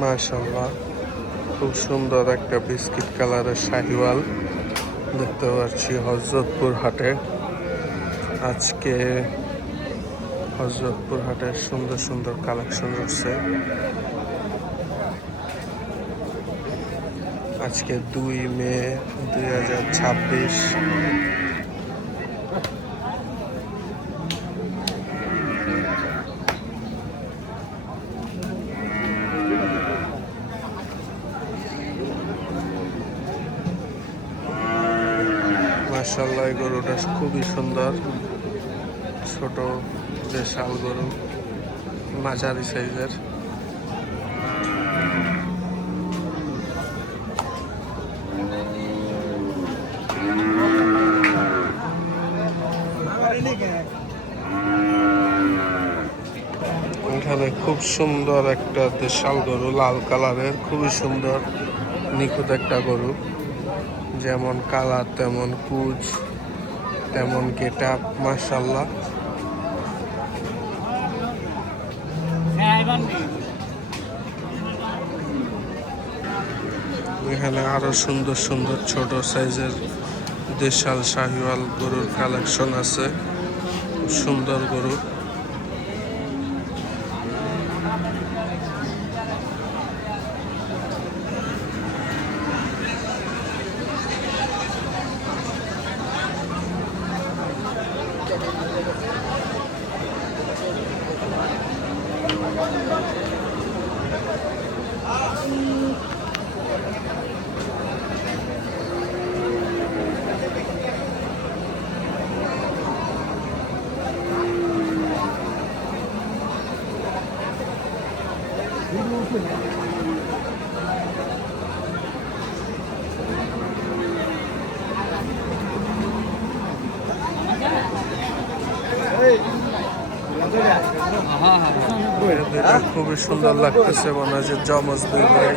মাশাআল্লাহ, খুব সুন্দর একটা বিস্কিট কালারের শাহিওয়াল দেখতে পাচ্ছি হযরতপুর হাটে। আজকে হযরতপুর হাটে সুন্দর সুন্দর কালেকশন উঠছে। আজকে 2 মে 2026। মাশাআল্লাহ, এই গরুটা খুবই সুন্দর, ছোট দেশাল গরু, মাঝারি সাইজের। এখানে খুব সুন্দর একটা দেশাল গরু, লাল কালারের, খুবই সুন্দর নিখুঁত একটা গরু। যেমন কালার তেমন কুচ, তেমন গেটআপ, মাশাআল্লাহ। এখানে আরো সুন্দর সুন্দর ছোট সাইজের দেশাল শাহিওয়াল গরুর কালেকশন আছে। সুন্দর গরু। খুবই সুন্দর লাগতেছে, মনে হয় যে জমজ দুই ভাই।